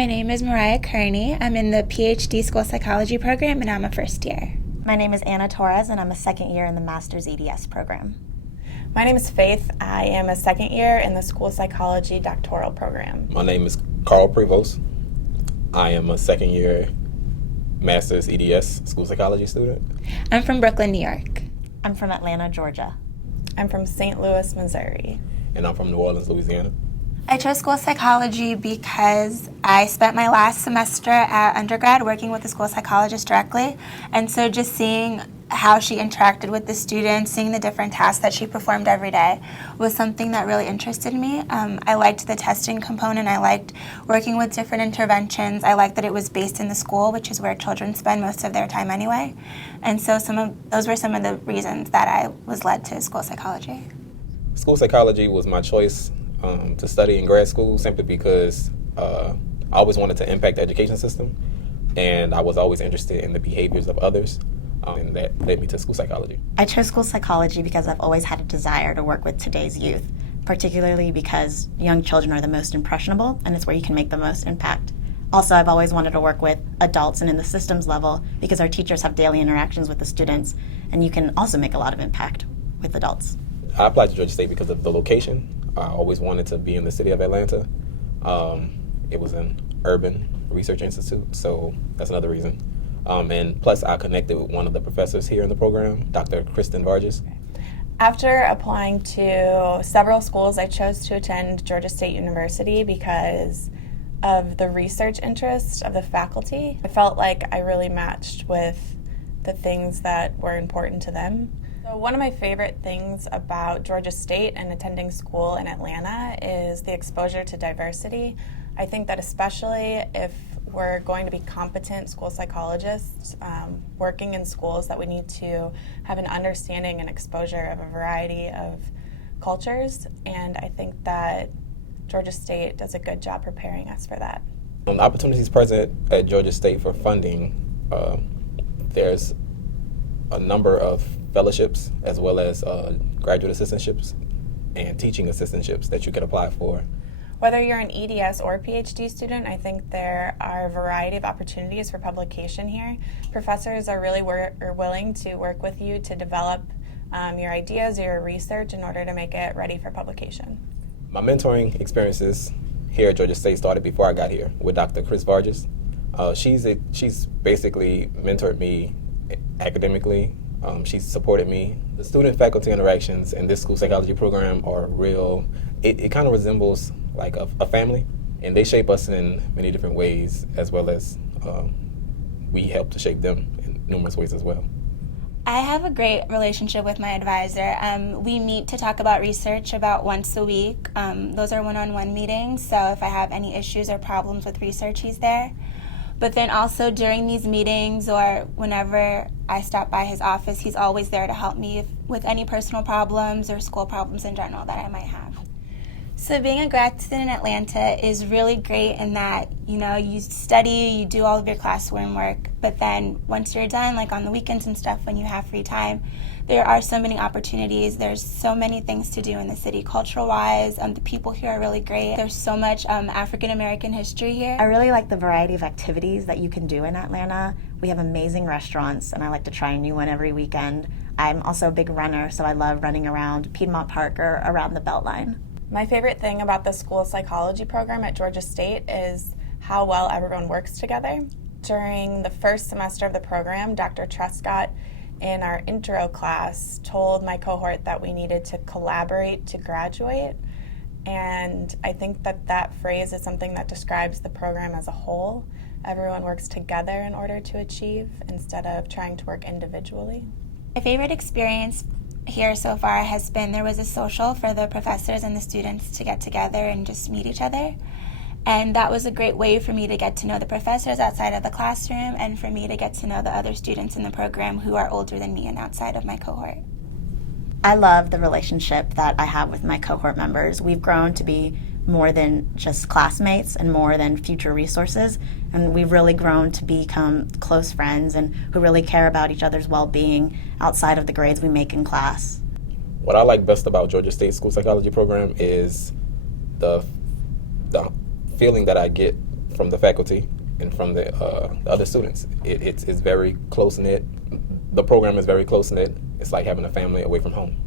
my name is Mariah Kearney. I'm in the PhD School Psychology program, and I'm a first year. My name is Anna Torres, and I'm a second year in the Master's EDS program. My name is Faith. I am a second year in the School Psychology doctoral program. My name is Carl Prevost. I am a second year Master's EDS School Psychology student. I'm from Brooklyn, New York. I'm from Atlanta, Georgia. I'm from St. Louis, Missouri. And I'm from New Orleans, Louisiana. I chose school psychology because I spent my last semester at undergrad working with the school psychologist directly, and so just seeing how she interacted with the students, seeing the different tasks that she performed every day was something that really interested me. I liked the testing component. I liked working with different interventions. I liked that it was based in the school, which is where children spend most of their time anyway. And so those were some of the reasons that I was led to school psychology. School psychology was my choice to study in grad school simply because I always wanted to impact the education system, and I was always interested in the behaviors of others. And that led me to school psychology. I chose school psychology because I've always had a desire to work with today's youth, particularly because young children are the most impressionable and it's where you can make the most impact. Also, I've always wanted to work with adults and in the systems level because our teachers have daily interactions with the students, and you can also make a lot of impact with adults. I applied to Georgia State because of the location. I always wanted to be in the city of Atlanta. It was an urban research institute, so that's another reason. And plus, I connected with one of the professors here in the program, Dr. Kristen Vargas. After applying to several schools, I chose to attend Georgia State University because of the research interest of the faculty. I felt like I really matched with the things that were important to them. So one of my favorite things about Georgia State and attending school in Atlanta is the exposure to diversity. I think that especially if we're going to be competent school psychologists working in schools, that we need to have an understanding and exposure of a variety of cultures, and I think that Georgia State does a good job preparing us for that. The opportunities present at Georgia State for funding, there's a number of fellowships as well as graduate assistantships and teaching assistantships that you can apply for. Whether you're an EDS or PhD student, I think there are a variety of opportunities for publication here. Professors are really willing to work with you to develop your ideas or your research in order to make it ready for publication. My mentoring experiences here at Georgia State started before I got here with Dr. Chris Vargas. She's basically mentored me academically. She's supported me. The student-faculty interactions in this school psychology program are real. It kind of resembles like a family, and they shape us in many different ways, as well as we help to shape them in numerous ways as well. I have a great relationship with my advisor. We meet to talk about research about once a week. Those are one-on-one meetings, so if I have any issues or problems with research, he's there. But then also during these meetings or whenever I stop by his office, he's always there to help me with any personal problems or school problems in general that I might have. So being a grad student in Atlanta is really great in that, you study, you do all of your classroom work, but then once you're done, like on the weekends and stuff, when you have free time, there are so many opportunities. There's so many things to do in the city cultural-wise. The people here are really great. There's so much African-American history here. I really like the variety of activities that you can do in Atlanta. We have amazing restaurants, and I like to try a new one every weekend. I'm also a big runner, so I love running around Piedmont Park or around the Beltline. My favorite thing about the school psychology program at Georgia State is how well everyone works together. During the first semester of the program, Dr. Trescott in our intro class told my cohort that we needed to collaborate to graduate, and I think that phrase is something that describes the program as a whole. Everyone works together in order to achieve instead of trying to work individually. My favorite experience here so far has been there was a social for the professors and the students to get together and just meet each other. And that was a great way for me to get to know the professors outside of the classroom and for me to get to know the other students in the program who are older than me and outside of my cohort. I love the relationship that I have with my cohort members. We've grown to be more than just classmates and more than future resources, and we've really grown to become close friends and who really care about each other's well-being outside of the grades we make in class. What I like best about Georgia State School Psychology program is the feeling that I get from the faculty and from the other students. It's very close knit. The program is very close knit. It's like having a family away from home.